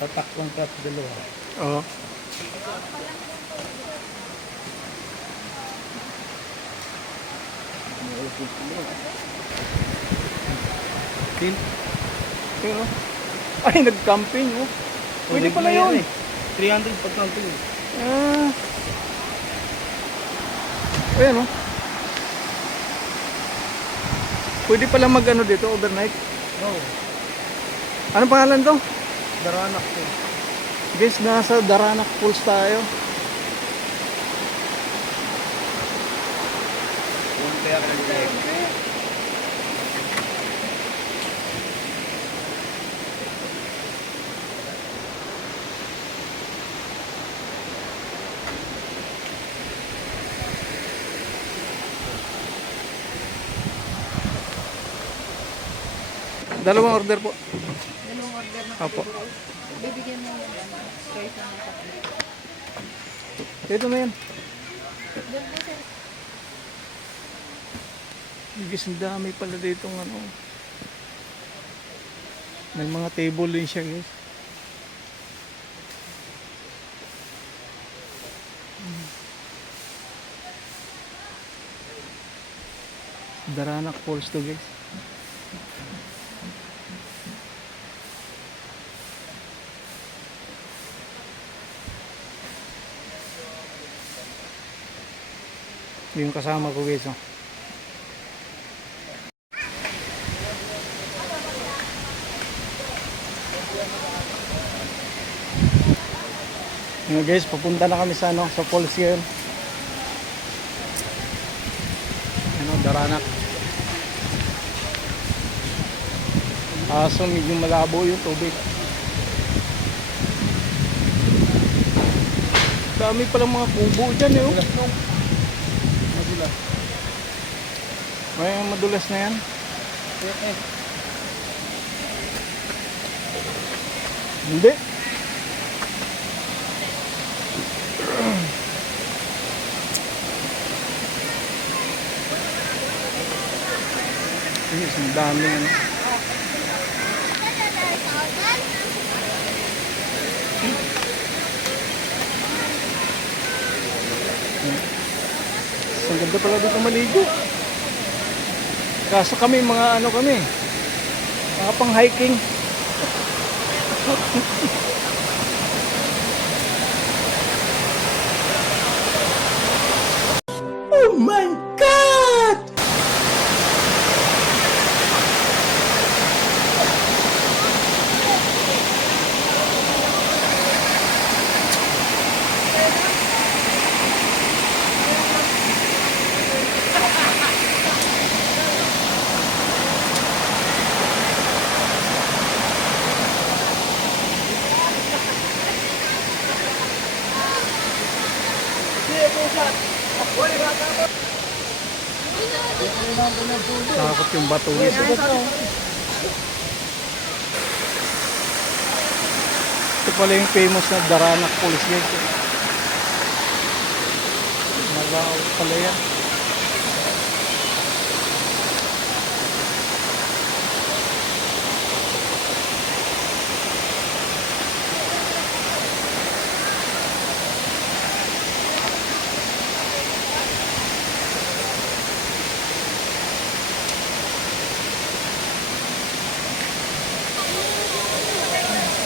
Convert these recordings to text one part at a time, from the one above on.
Tatak kong cup dalawa. Oo. Tin? Pero, ay, nag-camping, oh. Pwede pala yun. 300 pag camping. Ah. Ayan, oh. Pwede pala mag-ano dito, overnight. Oo. Anong pangalan to? Daranak ko. Guys, nasa Daranak Falls tayo. Yung kaya kanila. Dalawang order po. Dalawang order na Opo. bibigyan mo yung choice ng tatlo. Ito na yan. Doon po sir. Guys, ang dami pala dito ng ano. May mga table din siya, guys. Daranak Falls to, guys. Yung kasama ko, guys, oh. Yung guys, papunta na kami sa ano, sa falls ngayon. Ano, Daranak. So medyo malabo yung tubig. Dami palang mga kubo dyan, eh, oh. Madulas. May madulas na yan. Hindi. Yes, ang dami ano. Ang ganda pala dito maligo. Kaso kami mga ano kami, mga pang hiking. Oh my God! Takot yung bato guys. Ito pala yung famous na Daranak Falls guys. Nagaw pala yan.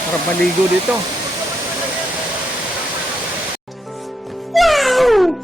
Harap maligo dito. Wow!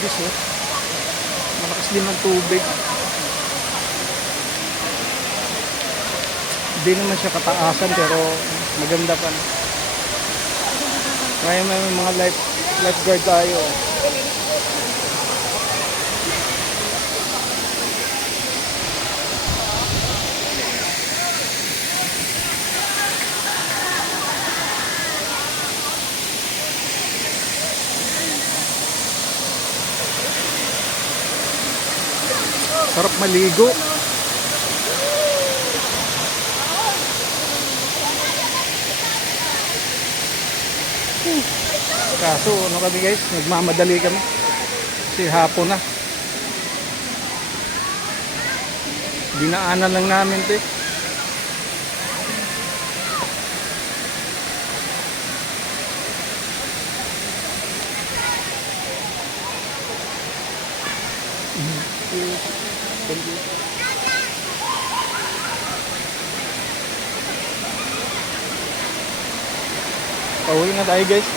Guys, oh. Malakas din ang tubig. Hindi naman siya kataasan pero maganda pa. Kaya may mga lifeguard tayo. Sarap maligo. Kaso ano kami guys, nagmamadali kami. Kasi hapon na. Dinaanan lang namin 'to. Pauwi na tayo guys.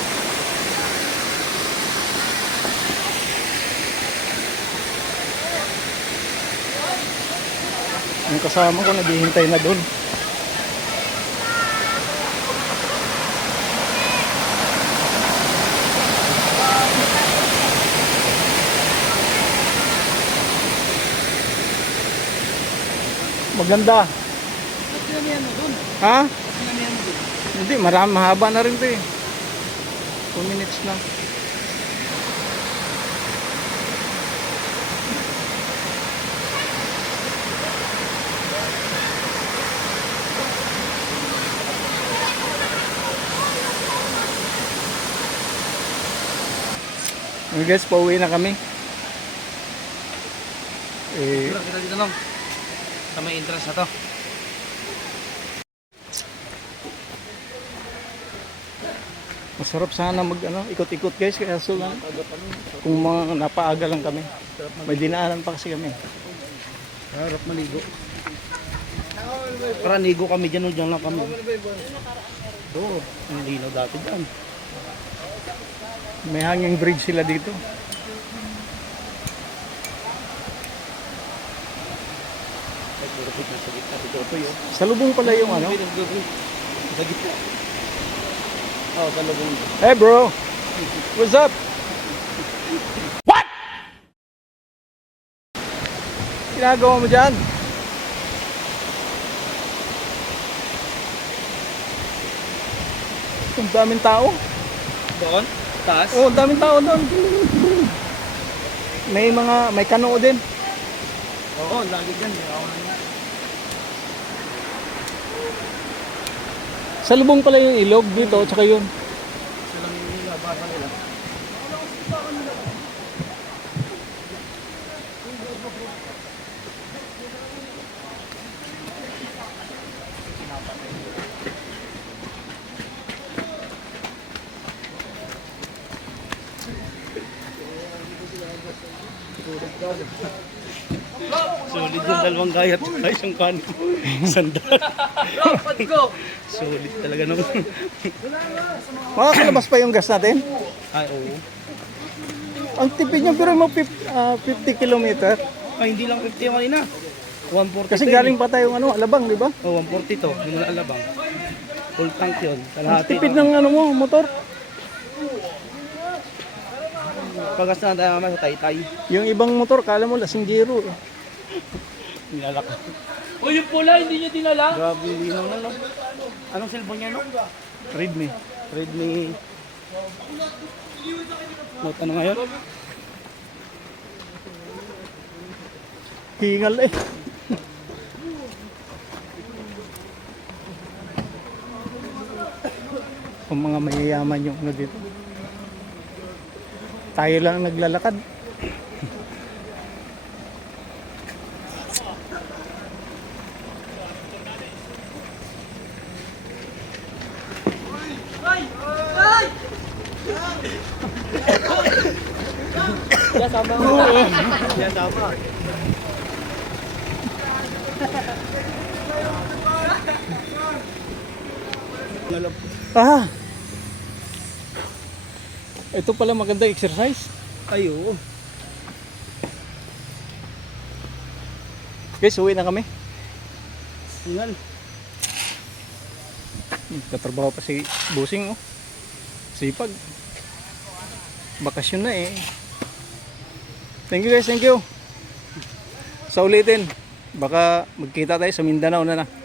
Yung kasama ko naghihintay na doon. Maganda. Ha? Hindi, marami, mahaba na rin 'to eh. 2 minutes na. Okay guys, pauwi na kami. Kita dito lang. Sa may entrance na to. Masarap sana mag ikot-ikot guys, kaya so lang kung mga napaaga lang kami. May dinaanan pa kasi kami. Harap maligo. Para nigo kami dyan, dyan lang kami. Oo, ang linaw dati dyan. May hanging bridge sila dito. Ay, puro pit na sa gitna. Ito ito yun. Sa lubong pala yung ano. Sa gitna. Oo, sa lubong. Hey bro, what's up? What? Ginagawa mo dyan? Ang daming tao. Doon? Taas? Oh, ang daming tao doon. May kanoo din. Oo, lagi dyan. Sa lubong pala yung ilog dito, tsaka yun. Isa lang yung nilabasa nila. Sulit yung dalawang gayat sa isang kanin. Sandal. Sulit talaga naman. Makakalabas pa yung gas natin. Ay, oo. Ang tipid niya pero mo 50 kilometer. Ay, hindi lang 50 yung kanina. 140 Kasi galing pa tayo Alabang, di ba? Oh, 140 to. Yung mula Alabang. Full tank yun. Ang Kalahati. tipid ng motor. Pagas na tayo mamaya sa Taytay. Yung ibang motor, kala mo lasing giro. Nilalak. O yung pula, hindi nyo dinala? Grabe, linaw na no. Anong cellphone niya no? Redmi. Redmi Note ano ngayon? Hingal eh. Kung mga mayayaman yung dito. Tayo lang naglalakad. Yan sama. Yan sama. Ah! Ito pala maganda exercise. Ayo. Guys, uwi na kami. Tingnan. Katrabaho pa si Busing, oh. Sipag. Bakasyon na eh. Thank you guys, thank you. Sa ulitin, baka magkita tayo sa Mindanao na.